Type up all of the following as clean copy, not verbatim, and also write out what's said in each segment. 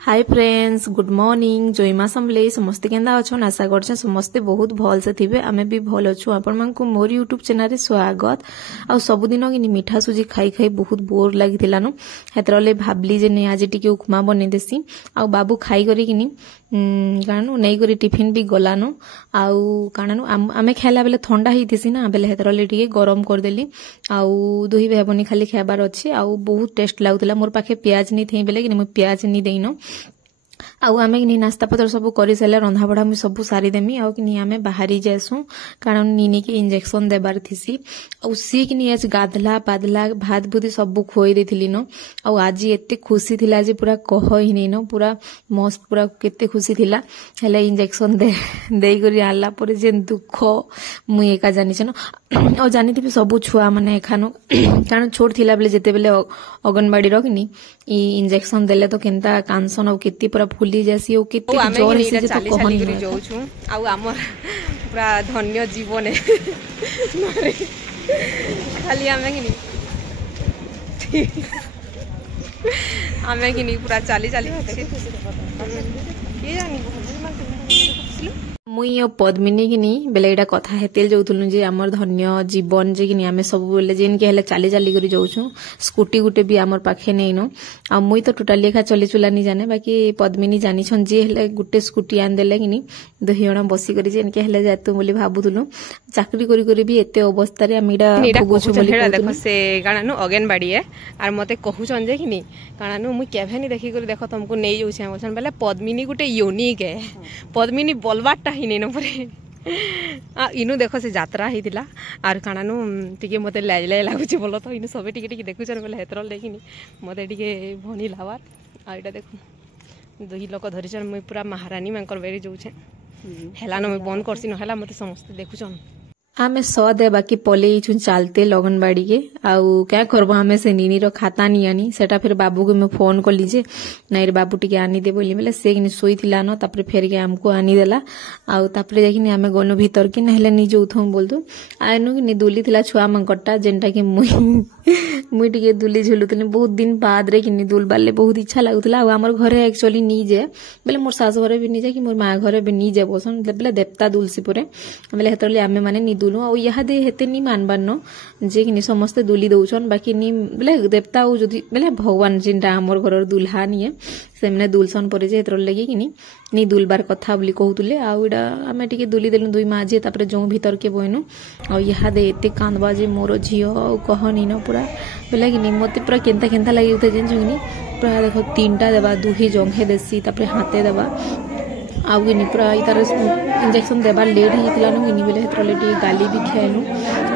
हाय friends, good morning. जोईमा समले समस्ते केंदा अछन। आशा करछन समस्ते बहुत भल से थिबे। आमे भी भल अछु। आपण मानकु मोर यूट्यूब चैनल रे स्वागत। आ सबुदिन कि मिठा सुजी खाई खाई बहुत बोर लागिथिला न। हेतरले भाबली जे ने आज टिके उपमा बने देसी। आ बाबू खाई करी किनी कानु नै करी टिफिन भी गलानो। आउ कानानु आमे खाइला बेले ठंडा हिथिसी ना बेले हेतरले टिके गरम कर देली। आउ दोही भेबनी खाली खाबार अछि। आउ बहुत टेस्ट लागुतला। मोर पाखे प्याज नि थई बेले कि म प्याज नि देइनो। आउ आमे कि नास्ता पत्र सब करी सारे रंधा बढ़ा मुई सब सारी देमी। आउ कि आमे बाहरी जासु कारण नीनी के इंजेक्शन देबार थिसी। आउ सी कि आज गाधला पादला भात भूति सब खोई देथिली न। आउ आज एते खुशी थिला जे पूरा कह ही नै न। पूरा मस्त पूरा केते खुशी थिला। हेले इंजेक्शन देई करी आला परे जे दुख मुई एका जानि छ न। और जानि थिबी सब छुआ माने एखानो कारण छोट थिला बेले जेते बेले अंगनबाड़ी रखनी ई इंजेक्शन देले तो केनता कांसन और केते पूरा फुली जासी और केते जोर हिसी जे तो कहनी करी जाऊ छु। आउ हमर पूरा धन्य जीवन है खाली आमे कि पूरा चाली चाली मुई पद्मिनी कि बेले एटा कथा हेतेल जाउथुलु जे हमर धन्य जीवन जे कि आमे सब बेले जेन के हेले चाली चाली करी जाउछु। स्कूटी गुटे भी हमर पाखे नैनो। आ मुई तो टोटली एखा चली चुला नि जाने। बाकी पद्मिनी जानि छन जे हेले गुटे स्कूटी आन देले कि दुही जण बसी करी जेन के हेले जातु बोली भाबुथुलु। चाकरी करी करी भी एते अवस्था रे आमीडा भोगुछु बोली देखो से कानानु अंगनबाड़ी है आर मते कहउछन जे कि कानानु मुई केभे नि देखि करी देखो तुमको नै जाउ छै बोलछन बेले पद्मिनी गुटे यूनिक है। पद्मिनी बोलबाटा ही नै न परे इनु देखो से यात्रा हितिला आर कानानु टिके मते लाजले लागुची बोलो तो इनु सबे टिके टिके देखुछन बोले हेतरल देखिनी मते टिके भनी लावार आ एटा देखो दुही लोक धरिछन मुई पूरा महारानी मांकर बेरी जाउ छै हेलानो मुई बंद करसी न हेला मते समस्त देखुछन। आमे सौ दे बाकी पले छु चालते लगनबाड़ी के आउ क्या करबो हमें से नीनी रो खाता नि आनी सेटा फिर बाबू के मैं फोन कर लीजे नै रे बाबू टिके आनी दे बोली बेले से कि सोई थिला न। तापर फेर के हमको आनी देला आउ तापर जाकिनी हमें गनो भीतर के नहले नि जोथम बोलदु आनु कि नि दुली थिला छुआ मंकटा जेनटा कि मुई टिके दुली झुलुतनी बहुत दिन बाद रे कि दुल बाले बहुत इच्छा लागुतला। आउ हमर घरे एक्चुअली नि जे बेले मोर सास घरे भी नि जे कि मोर मां घरे भी नि जे बसन बेले देवता दुलसी परे बेले हेतरले आमे माने नि दुलु। और यहाँ दे हेते नि मानबार न जे कि समस्ते दुली दउछन बाकी नि बेले देवता और जदी बेले भगवान जिनटा हमर घरर दुल्हा निये सेमने दुलसन परे जे हेतर लगी कि नि दुलबार कथा बोली कहउतले। आउ एडा आमे टिके दुली देलु दुई माजे तापर जो भीतर के बइनु। और यहाँ दे एते कांदबा जे मोर झियो कहनी न पूरा बेले कि मते पूरा केनता केनता लागि उते जेन जुनी पूरा देखो तीनटा देबा दुही जंघे देसी तापर हाथे देबा आउ कि पूरा इतार इंजेक्शन देबार लेट हितला न कि बेले हेतरले टिके गाली भी खाइनु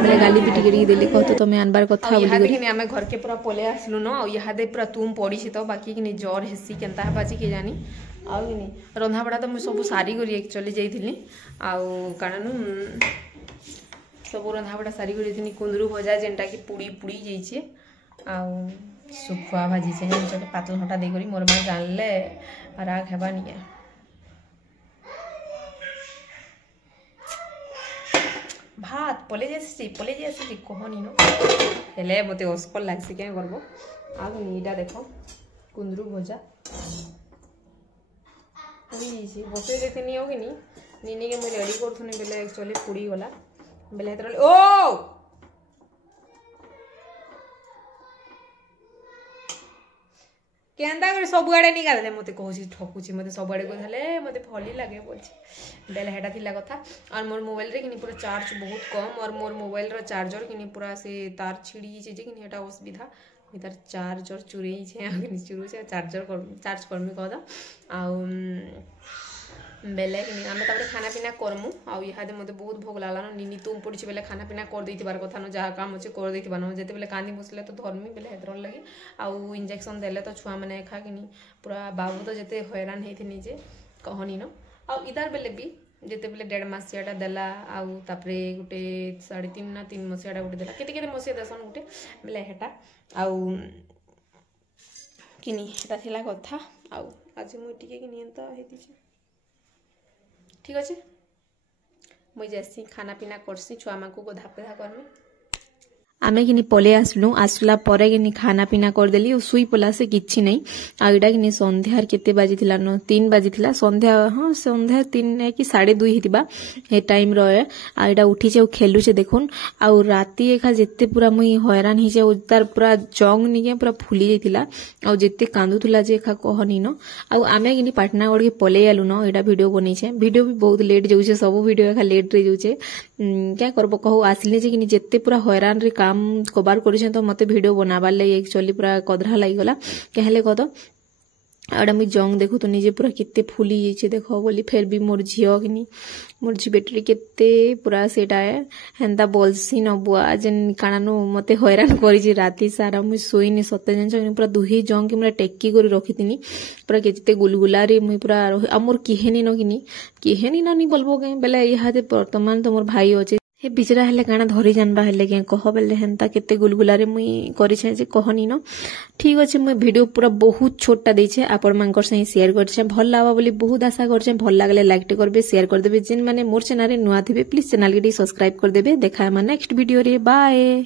बेले गाली भी टिके देले कहतो तमे आनबार कथा बोली करी कि हमें घर के पूरा पले आसलु न। और यहाँ दे पूरा तुम पड़ी छी तो बाकी कि जर हेसी केनता हबाची के जानी आउ कि रंधा बड़ा तो मु सब सारी करी एक्चुअली जाइथिली आउ कारणनु सब रंधा बड़ा सारी करी जाइथिनी। कुंदरू भजा जेनटा कि पुड़ी पुड़ी जाइछे आउ सुखुआ भाजी छे जेनटा पातल हटा दे करी मोर मां जानले राग हेबा निया भात पले जासी कहनी न हेले मते अस्कल लागसी क्या करबो। आगु नीटा देखो कुंदरू भजा पुड़ी छी बसे देथिनी हो कि नीनी के मैं रेडी करथुनी बेले एक्चुअली पुड़ी गला बेले हेतरले ओ केंदा कर सब आड़े नि गाले मते कहूची ठकुची मते सब आड़े कहले मते फली लागे बोलछि बेले हेटा थिला कथा। और मोर मोबाइल रे किनी पूरा चार्ज बहुत कम और मोर मोबाइल रो चार्जर किनी पूरा से तार छिड़ी जे किनी हेटा असुविधा इधर चार्जर चुरई छे किनी चुरु छे चार्ज करमी कहदा आउ बेले किनी आमे ताबरे खाना पीना करमु। आउ इहादे मते बहुत भोग लागला न नीनी तुम पड़ी बेले खाना पीना कर देथिबार कथा न जहा काम अछि कर देथिबा न जेते बेले कांदी बसले तो धर्मी बेले हेदर लगी आउ इंजेक्शन देले तो छुआ माने खा किनी पूरा बाबू तो जेते हैरान हेथिनी जे कहनी न। आउ इधर बेले भी जेते बेले 1.5 मसियाटा देला आउ तापरे गुटे 3.5 ना 3 मसियाटा गुटे देला केते केते मसिया देसन गुटे बेले हेटा आउ किनी हेटा थिला कथा। आउ आज मु टिके किनी एंता हेति छे ठीक अच्छे मुझे जैसी खाना पीना करसी छुआ माँ को गोधा पेधा करमी। आमे किनी पले आसलु आसला परे किनी खाना पीना करदेली और सुई पला से किछि नहीं आ एटा किनी संध्यार केते बाजी थिला न 3 बाजी थिला संध्या हां संध्या 3 कि 2:30 हितिबा हे टाइम रहे आ एटा उठी जे खेलु छे देखुन आ राती एखा जेते पूरा मुई हैरान हि जे तार पूरा जंग निके पूरा फुली जाइतिला आ जेते कांदुथुला जे एखा कहनी न आ आमे किनी पाटनागढ़ के पले आलु न एटा वीडियो बनै छे वीडियो भी बहुत लेट जाउ छे सब वीडियो एखा लेट रे जाउ छे क्या करबो कहू आसले जे किनी जेते पूरा हैरान रे काम कबार करिछे तो मते वीडियो बनाबार ले एक्चुअली पूरा कदरा लागि गला कहले कद आडा मी जंग देखो तो निजे पूरा केते फुली जाइछे देखो बोली फिर भी मोर झियो किनी मोर झी बेटरी केते पूरा सेटा है हेंदा बोलसी न बुआ जेन कानानु मते हैरान करिछि राती सारा मुई सोइनी सते जन पूरा दुही जंग के हमरा टेक्की करी रखितिनी पूरा केते गुलगुला रे मुई पूरा अमोर किहेनी न किनी किहेनी न नी बोलबो के बेले इहाते वर्तमान तो मोर भाई होचे हे बिचरा हेले गाना धरी जानबा हेले के कह बेले हेंता केते गुलगुला रे मुई करिछे जे कहनी न ठीक अछि मुई वीडियो पूरा बहुत छोटा दैछे आपण मानकर सही शेयर करछे भल लावा बोली बहुत आशा करछे भल लागले लाइक टे करबे शेयर कर देबे जिन माने मोर चैनल रे नुआ थिबे प्लीज चैनल के सब्सक्राइब कर देबे देखा है नेक्स्ट वीडियो रे बाय।